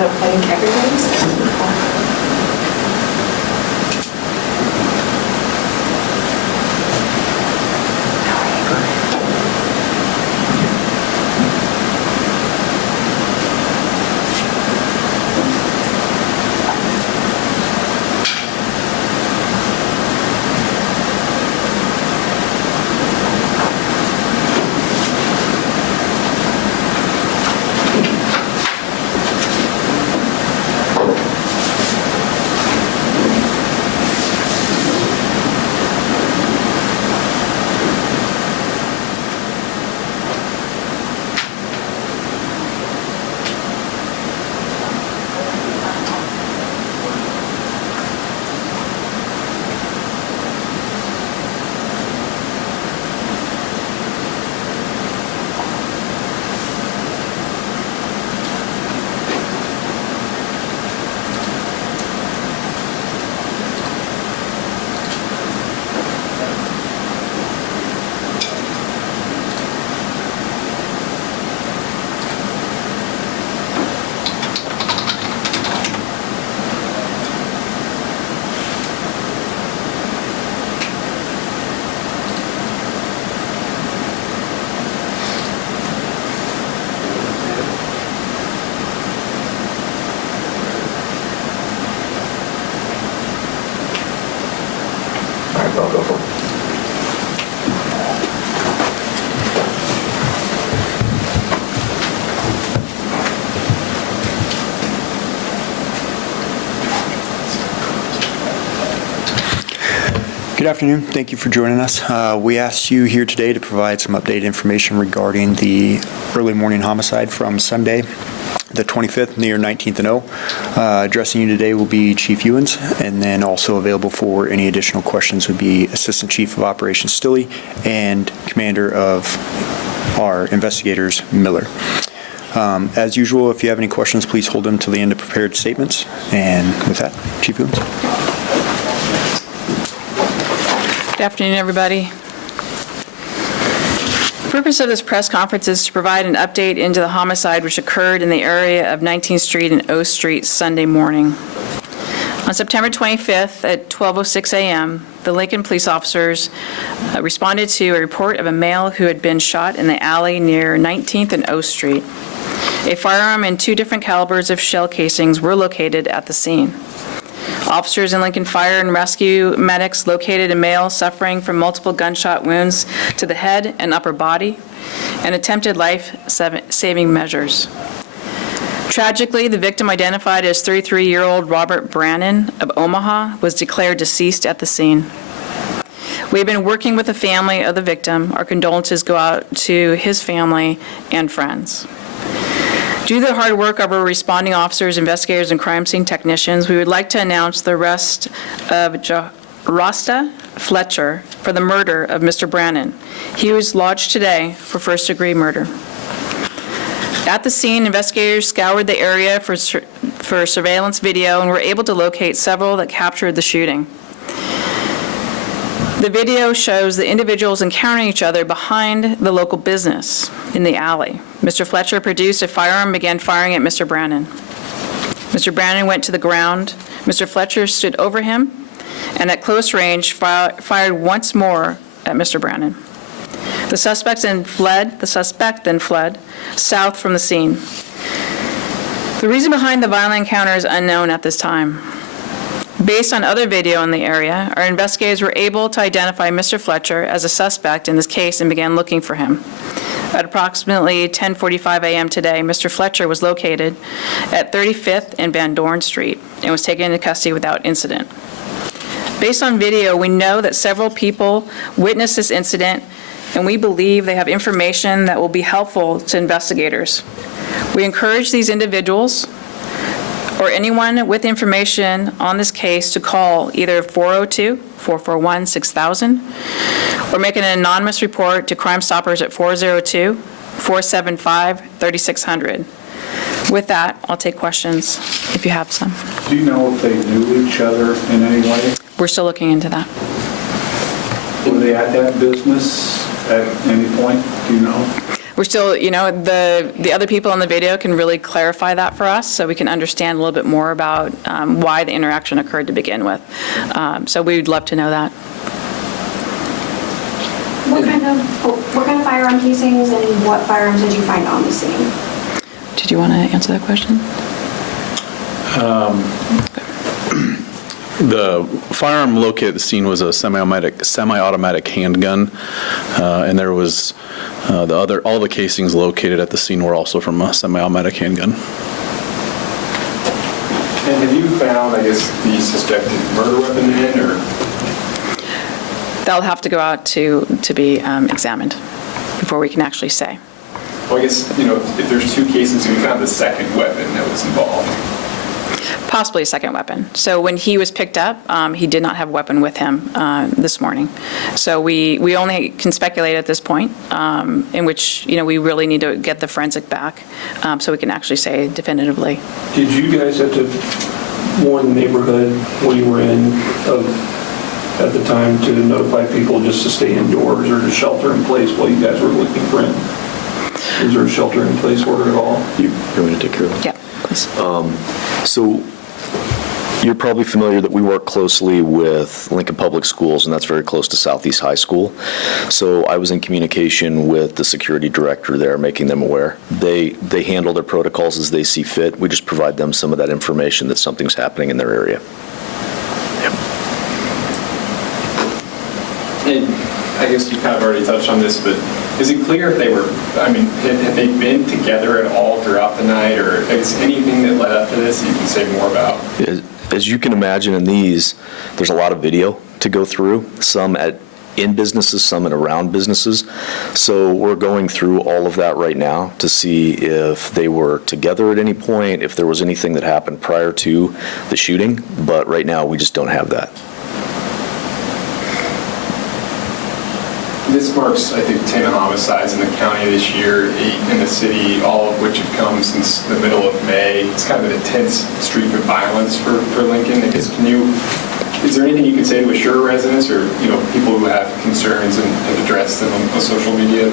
I think everybody's. I'll go for it. Good afternoon. Thank you for joining us. We asked you here today to provide some updated information regarding the early morning homicide from Sunday, the 25th, near 19th and O. Addressing you today will be Chief Ewens, and then also available for any additional questions would be Assistant Chief of Operations Stilley and Commander of our investigators, Miller. As usual, if you have any questions, please hold them till the end of prepared statements. And with that, Chief Ewens. Good afternoon, everybody. The purpose of this press conference is to provide an update into the homicide which occurred in the area of 19th Street and O Street Sunday morning. On September 25th at 12:06 a.m., the Lincoln police officers responded to a report of a male who had been shot in the alley near 19th and O Street. A firearm and two different calibers of shell casings were located at the scene. Officers and Lincoln Fire and Rescue medics located a male suffering from multiple gunshot wounds to the head and upper body and attempted life-saving measures. Tragically, the victim, identified as 33-year-old Robert Brannon of Omaha, was declared deceased at the scene. We have been working with the family of the victim. Our condolences go out to his family and friends. Due to the hard work of our responding officers, investigators, and crime scene technicians, we would like to announce the arrest of Rasta Fletcher for the murder of Mr. Brannon. He was lodged today for first-degree murder. At the scene, investigators scoured the area for surveillance video and were able to locate several that captured the shooting. The video shows the individuals encountering each other behind the local business in the alley. Mr. Fletcher produced a firearm and began firing at Mr. Brannon. Mr. Brannon went to the ground. Mr. Fletcher stood over him and at close range fired once more at Mr. Brannon. The suspect then fled south from the scene. The reason behind the violent encounter is unknown at this time. Based on other video in the area, our investigators were able to identify Mr. Fletcher as a suspect in this case and began looking for him. At approximately 10:45 a.m. today, Mr. Fletcher was located at 35th and Van Dorn Street and was taken into custody without incident. Based on video, we know that several people witnessed this incident, and we believe they have information that will be helpful to investigators. We encourage these individuals or anyone with information on this case to call either 402-441-6000 or make an anonymous report to Crime Stoppers at 402-475-3600. With that, I'll take questions if you have some. Do you know if they knew each other in any way? We're still looking into that. Were they at that business at any point? Do you know? We're still, the other people in the video can really clarify that for us, so we can understand a little bit more about why the interaction occurred to begin with. So we'd love to know that. What kind of firearm casings and what firearms did you find on the scene? Did you want to answer that question? The firearm located at the scene was a semi-automatic handgun, and there was all the casings located at the scene were also from a semi-automatic handgun. And have you found, I guess, the suspected murder weapon then, or? They'll have to go out to be examined before we can actually say. Well, I guess, if there's two cases, we found the second weapon that was involved. Possibly a second weapon. So when he was picked up, he did not have a weapon with him this morning. So we only can speculate at this point, in which, we really need to get the forensic back so we can actually say definitively. Did you guys have to warn the neighborhood when you were in at the time to notify people just to stay indoors or to shelter in place while you guys were looking for him? Is there a shelter in place order at all? You want me to take care of it? Yeah, please. So you're probably familiar that we work closely with Lincoln Public Schools, and that's very close to Southeast High School. So I was in communication with the security director there, making them aware. They handle their protocols as they see fit. We just provide them some of that information that something's happening in their area. And I guess you kind of already touched on this, but is it clear if they were, had they been together at all throughout the night, or is anything that led up to this you can say more about? As you can imagine in these, there's a lot of video to go through, some in businesses, some in around businesses. So we're going through all of that right now to see if they were together at any point, if there was anything that happened prior to the shooting, but right now we just don't have that. This marks, I think, 10 homicides in the county this year, 8 in the city, all of which have come since the middle of May. It's kind of an intense streak of violence for Lincoln. I guess, is there anything you can say to assure residents or people who have concerns and have addressed them on social media?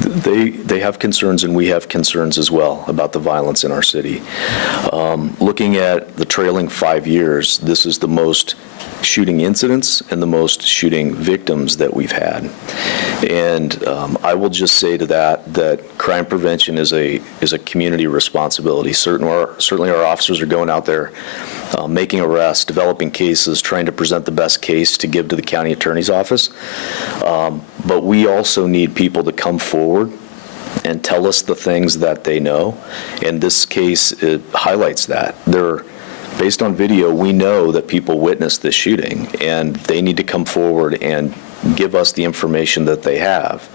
They have concerns, and we have concerns as well about the violence in our city. Looking at the trailing 5 years, this is the most shooting incidents and the most shooting victims that we've had. And I will just say to that crime prevention is a community responsibility. Certainly our officers are going out there making arrests, developing cases, trying to present the best case to give to the county attorney's office. But we also need people to come forward and tell us the things that they know. And this case, it highlights that. Based on video, we know that people witnessed this shooting, and they need to come forward and give us the information that they have.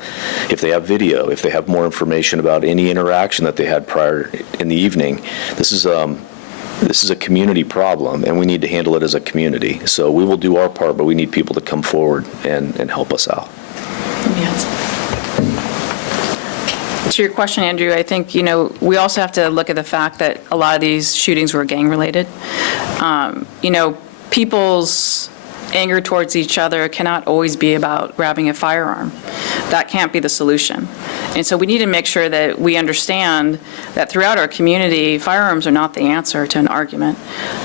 If they have video, if they have more information about any interaction that they had prior in the evening, this is a community problem, and we need to handle it as a community. So we will do our part, but we need people to come forward and help us out. Yes. To your question, Andrew, I think, we also have to look at the fact that a lot of these shootings were gang-related. People's anger towards each other cannot always be about grabbing a firearm. That can't be the solution. And so we need to make sure that we understand that throughout our community, firearms are not the answer to an argument.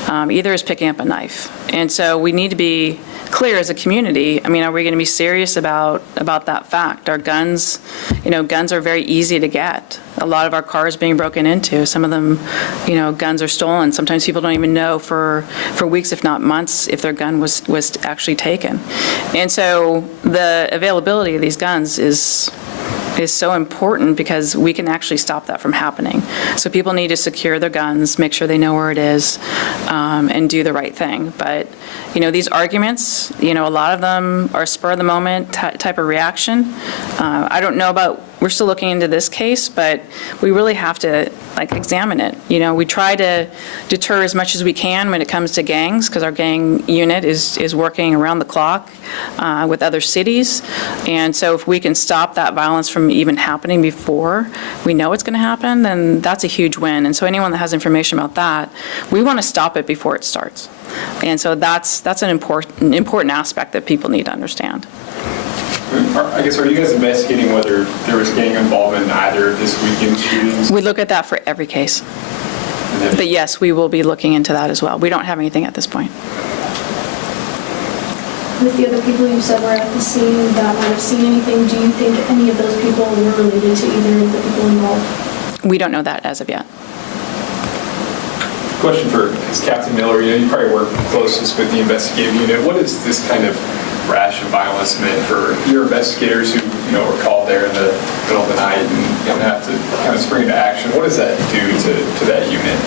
Either is picking up a knife. And so we need to be clear as a community. Are we going to be serious about that fact? Our guns, guns are very easy to get. A lot of our cars being broken into. Some of them, guns are stolen. Sometimes people don't even know for weeks, if not months, if their gun was actually taken. And so the availability of these guns is so important because we can actually stop that from happening. So people need to secure their guns, make sure they know where it is, and do the right thing. But, these arguments, a lot of them are spur-of-the-moment type of reaction. I don't know about, we're still looking into this case, but we really have to, examine it. We try to deter as much as we can when it comes to gangs, because our gang unit is working around the clock with other cities. And so if we can stop that violence from even happening before we know it's going to happen, then that's a huge win. And so anyone that has information about that, we want to stop it before it starts. And so that's an important aspect that people need to understand. I guess, are you guys investigating whether there was gang involvement in either of this weekend's shootings? We look at that for every case. And have But you- yes, we will be looking into that as well. We don't have anything at this point. With the other people you said were at the scene that might have seen anything, do you think any of those people were related to either of the people involved? We don't know that as of yet. Question for Captain Miller. You probably work closest with the investigative unit. What is this kind of rash of violence meant for your investigators who, were called there in the middle of the night and have to kind of spring into action? What does that do to that unit?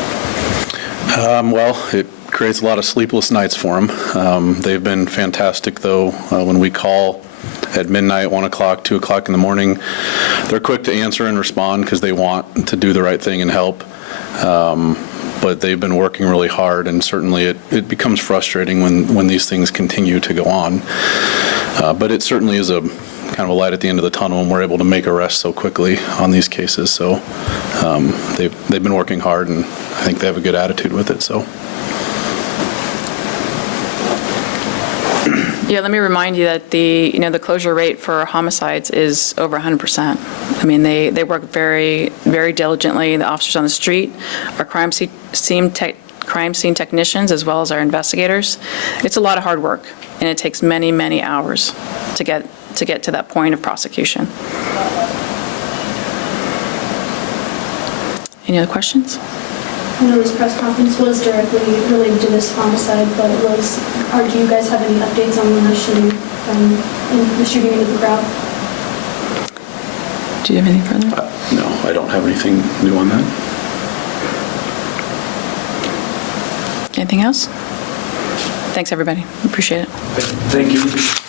Well, it creates a lot of sleepless nights for them. They've been fantastic, though. When we call at midnight, 1 o'clock, 2 o'clock in the morning, they're quick to answer and respond because they want to do the right thing and help. But they've been working really hard, and certainly it becomes frustrating when these things continue to go on. But it certainly is a kind of a light at the end of the tunnel, and we're able to make arrests so quickly on these cases. So they've been working hard, and I think they have a good attitude with it. So. Yeah, let me remind you that the closure rate for homicides is over 100%. I mean, they work very, very diligently. The officers on the street, our crime scene technicians, as well as our investigators. It's a lot of hard work, and it takes many, many hours to get to that point of prosecution. Any other questions? I know this press conference was directly related to this homicide, but do you guys have any updates on the shooting into the crowd? Do you have anything further? No, I don't have anything new on that. Anything else? Thanks, everybody. Appreciate it. Thank you.